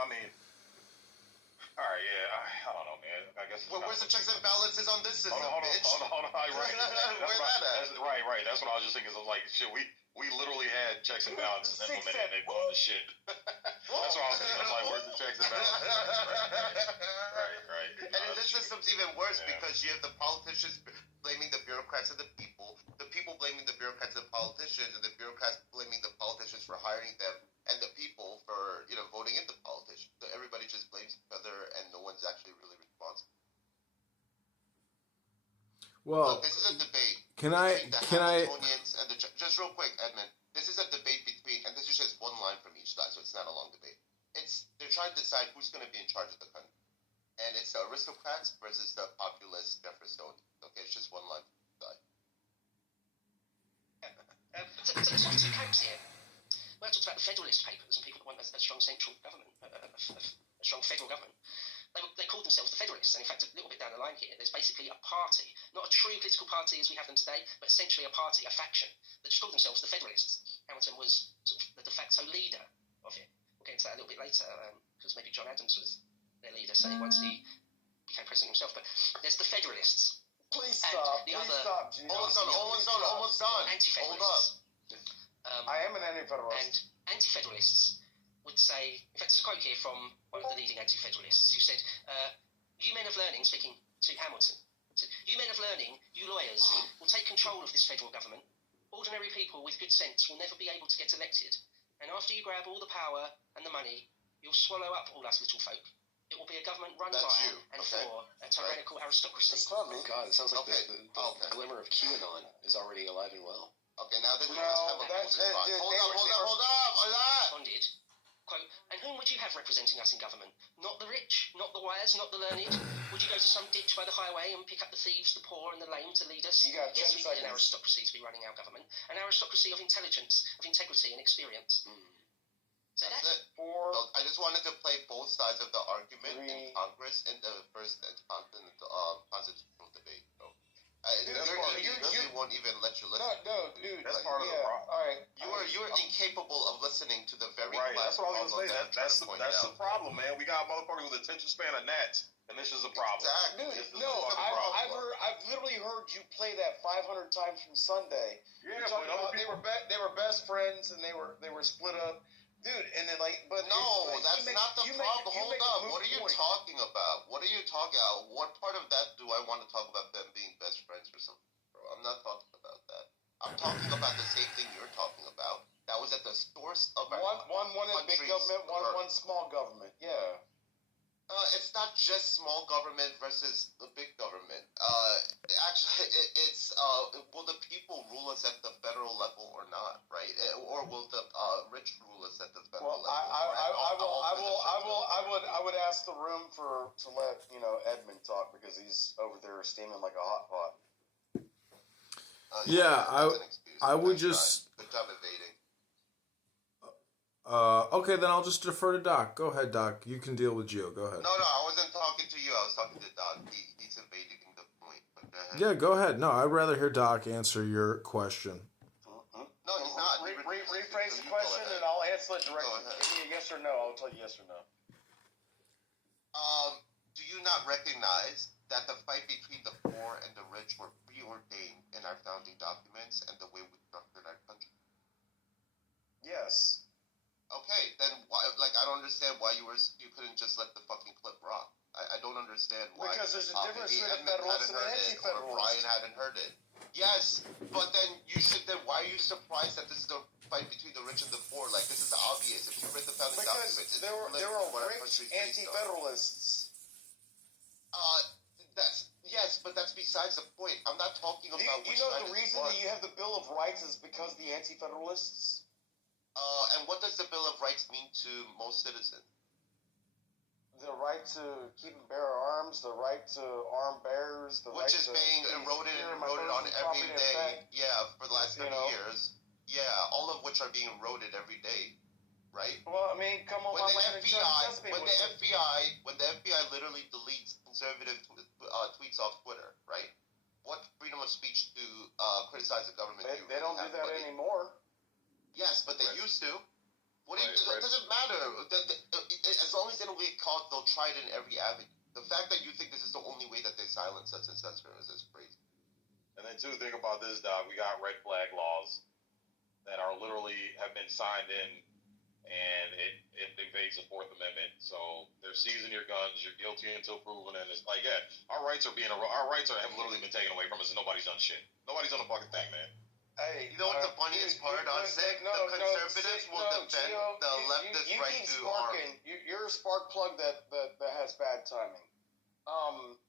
I mean, all right, yeah, I don't know, man. I guess. Where's the checks and balances on this system, hold on. Right. Where's that at? Right. That's what I was just thinking. Like, shit, we literally had checks and balances implemented, and they blown the shit. That's what I was thinking. I'm like, where's the checks and balances? Right. And this system's even worse because you have the politicians blaming the bureaucrats and the people blaming the bureaucrats and the politicians, and the bureaucrats blaming the politicians for hiring them, and the people for voting in the politicians. So everybody just blames each other, and no one's actually really responsible. Well, this is a debate. Can I? And just real quick, Edmund. This is a debate between, and this is just one line from each side, so it's not a long debate. They're trying to decide who's going to be in charge of the country, and it's the aristocrats versus the populist Jeffersonians. Okay, it's just one line from each side. There's sort of two camps here. When I talked about the Federalist Papers and people that want a strong central government, a strong federal government, they called themselves the Federalists. And in fact, a little bit down the line here, there's basically a party, not a true political party as we have them today, but essentially a party, a faction, that just called themselves the Federalists. Hamilton was sort of the de facto leader of it. We'll get into that a little bit later, because maybe John Adams was their leader, so once he became president himself. But there's the Federalists. Please stop. Gino. Almost done. Anti-Federalists. I am an anti-Federalist. And anti-Federalists would say, in fact, there's a quote here from one of the leading anti-Federalists who said, you men of learning, speaking to Hamilton, said, you men of learning, you lawyers, will take control of this federal government. Ordinary people with good sense will never be able to get elected. And after you grab all the power and the money, you'll swallow up all us little folk. It will be a government run by and for a tyrannical aristocracy. It's not me. Oh God, it sounds like the glimmer of QAnon is already alive and well. Okay, now this is hold up. Funded. Quote, and whom would you have representing us in government? Not the rich, not the wise, not the learned. Would you go to some ditch by the highway and pick up the thieves, the poor, and the lame to lead us? You got 10 yes, we need an seconds. aristocracy to be running our government. An aristocracy of intelligence, of integrity and experience. So That's it. 4. So I just wanted to play both sides of the argument 3. in Congress in the first constitutional debate. So, you won't even let you listen. No, dude. That's part of the problem. All right. You're incapable of listening to the very Right, that's last what I was problem gonna say. That's that the problem, man. We got motherfuckers with attention span of gnats, and this is a problem. Exactly. Dude, no, I've literally heard you play that 500 times from Sunday. Yeah, You're talking about they were best friends and they were split up. Dude, and then but that's not the problem. Hold up. What are you talking about? What are you talking about? What part of that do I want to talk about them being best friends or something, bro? I'm not talking about that. I'm talking about the same thing you're talking about. That was at the source of our one is big government, one small government. Yeah. It's not just small government versus the big government. Actually, it's will the people rule us at the federal level or not, right? Or will the rich rule us at the federal level? I would ask the room to let Edmund talk because he's over there steaming like a hot pot. I would just. Good job evading. Okay, then I'll just defer to Doc. Go ahead, Doc. You can deal with Gio. Go ahead. No, I wasn't talking to you. I was talking to Doc. He's evading the point. But go ahead. Yeah, go ahead. No, I'd rather hear Doc answer your question. No, he's not. Rephrase the question and I'll answer it directly. Give me a yes or no. I'll tell you yes or no. Do you not recognize that the fight between the poor and the rich were preordained in our founding documents and the way we structured our country? Yes. Okay, then why? Like, I don't understand why you couldn't just let the fucking clip rock. I don't understand why. Because there's a difference between a federalist and an anti-federalist. Brian hadn't heard it. Yes, but then why are you surprised that this is a fight between the rich and the poor? Like, this is obvious. If you read the founding documents, there were rich anti-federalists. But that's besides the point. I'm not talking about. You know the reason that you have the Bill of Rights is because the anti-federalists. And what does the Bill of Rights mean to most citizens? The right to keep and bear arms, the right to arm bearers, the which right is to being eroded on every day. Yeah, for the last 30 years. Yeah, all of which are being eroded every day, right? Well, I mean, come on. When the FBI literally deletes conservative tweets off Twitter, right? What freedom of speech to criticize the government? They don't do that anymore. Yes, but they used to. What do you, it doesn't matter. As long as they don't get caught, they'll try it in every avenue. The fact that you think this is the only way that they silence us and censor us is crazy. And then too, think about this, Doc. We got red flag laws that are literally have been signed in, and it invades the Fourth Amendment. So they're seizing your guns. You're guilty until proven, and it's like, yeah, our rights have literally been taken away from us, and nobody's done shit. Nobody's done a fucking thing, man. Hey, you know what the funniest part on Sick? The conservatives will defend the leftist right to arm. You're a spark plug that has bad timing.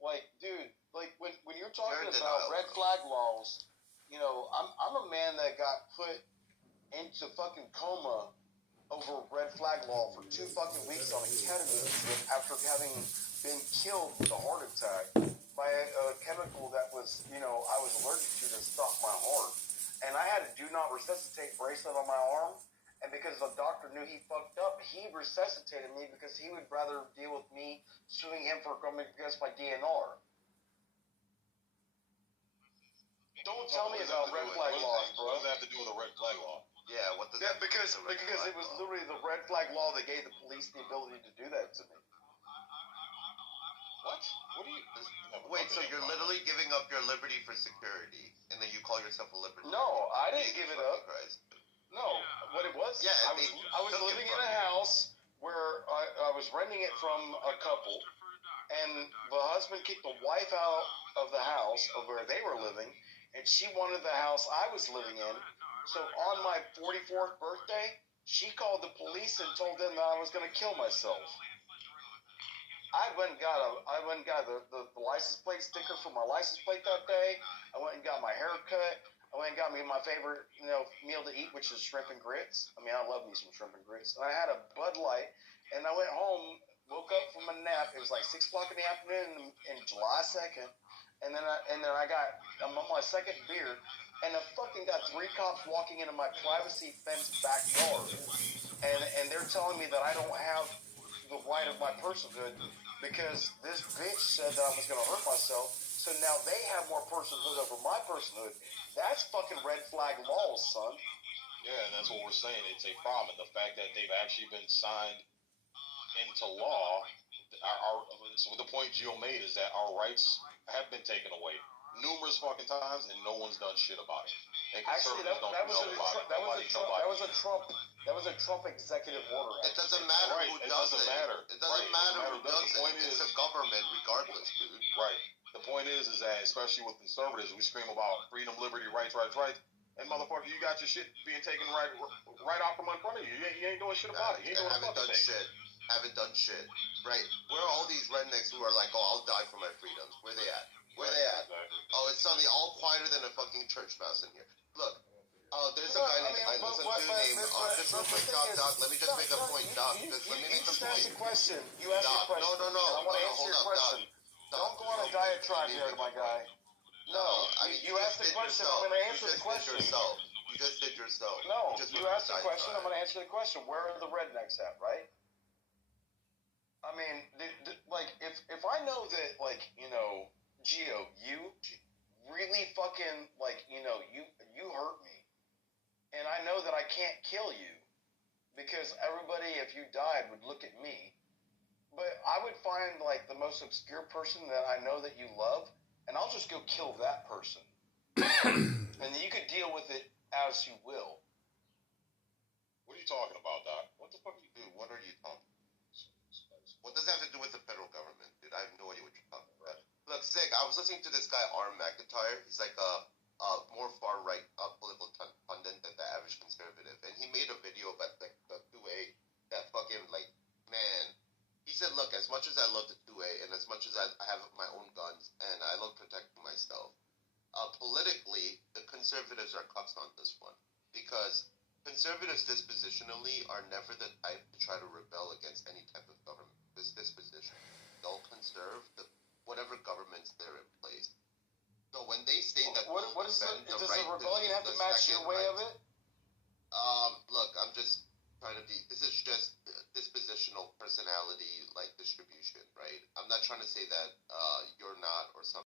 Like, dude, like when you're talking about red flag laws, you know, I'm a man that got put into fucking coma over red flag law for 2 fucking weeks on a ketamine after having been killed with a heart attack by a chemical that was, you know, I was allergic to stop my heart. And I had a do not resuscitate bracelet on my arm. And because the doctor knew he fucked up, he resuscitated me because he would rather deal with me suing him for coming against my DNR. Don't tell me about red flag laws, bro. What does that have to do with a red flag law? Yeah, what does that because it was literally the red flag law that gave the police the ability to do that to me. What? What do you... Wait, so you're literally giving up your liberty for security, and then you call yourself a libertarian? No, I didn't give it up. Christ. No, what it was, yeah, I was living in a house where I was renting it from a couple, and the husband kicked the wife out of the house of where they were living, and she wanted the house I was living in. So on my 44th birthday, she called the police and told them that I was going to kill myself. I went and got the license plate sticker for my license plate that day. I went and got my hair cut. I went and got me my favorite, you know, meal to eat, which is shrimp and grits. I mean, I love me some shrimp and grits. And I had a Bud Light, and I went home, woke up from a nap. It was like 6 o'clock in the afternoon in July 2nd, I'm on my second beer, and I fucking got 3 cops walking into my privacy fenced backyard, and they're telling me that I don't have the right of my personhood because this bitch said that I was going to hurt myself. So now they have more personhood over my personhood. That's fucking red flag laws, son. Yeah, and that's what we're saying. It's a problem. And the fact that they've actually been signed into law, so the point Gio made is that our rights have been taken away numerous fucking times, and no one's done shit about it. And actually, that was a Trump executive order. It doesn't matter who does it. It doesn't matter who does it. It's a government, regardless, dude. Right. The point is that especially with conservatives, we scream about freedom, liberty, rights, and motherfucker, you got your shit being taken right out from in front of you. You ain't doing shit about it. You ain't doing haven't done shit. Right? Where are all these rednecks who are like, oh, I'll die for my freedoms? Where they at? Exactly. Oh, it's suddenly all quieter than a fucking church mouse in here. Look, there's a guy named I listen to named just real quick, Doc. Let me just make a point, Doc. Let me make a point. You asked a question. No. I want to answer your question. Don't go on a diatribe here, my guy. No, I mean, you asked the question. I'm going to answer the question. You just did yourself. No, you asked the question. I'm going to answer the question. Where are the rednecks at, right? I mean, like, if I know that, like, you know, Gio, you really fucking, like, you know, you hurt me. And I know that I can't kill you because everybody, if you died, would look at me. But I would find, like, the most obscure person that I know that you love, and I'll just go kill that person. And then you could deal with it as you will. What are you talking about, Doc? What the fuck are you doing? What are you talking about? What does that have to do with the federal government, dude? I have no idea what you're talking about. Look, Sig, I was listening to this guy, Arm McIntyre. He's like a more far-right political pundit than the average conservative. And he made a video about like, the 2A, that fucking, like, man. He said, look, as much as I love the 2A and as much as I have my own guns and I love protecting myself, politically, the conservatives are cucks on this one. Because conservatives dispositionally are never the type to try to rebel against any type of government. This disposition. They'll conserve whatever governments they're in place. So when they say that does the rebellion have to match your way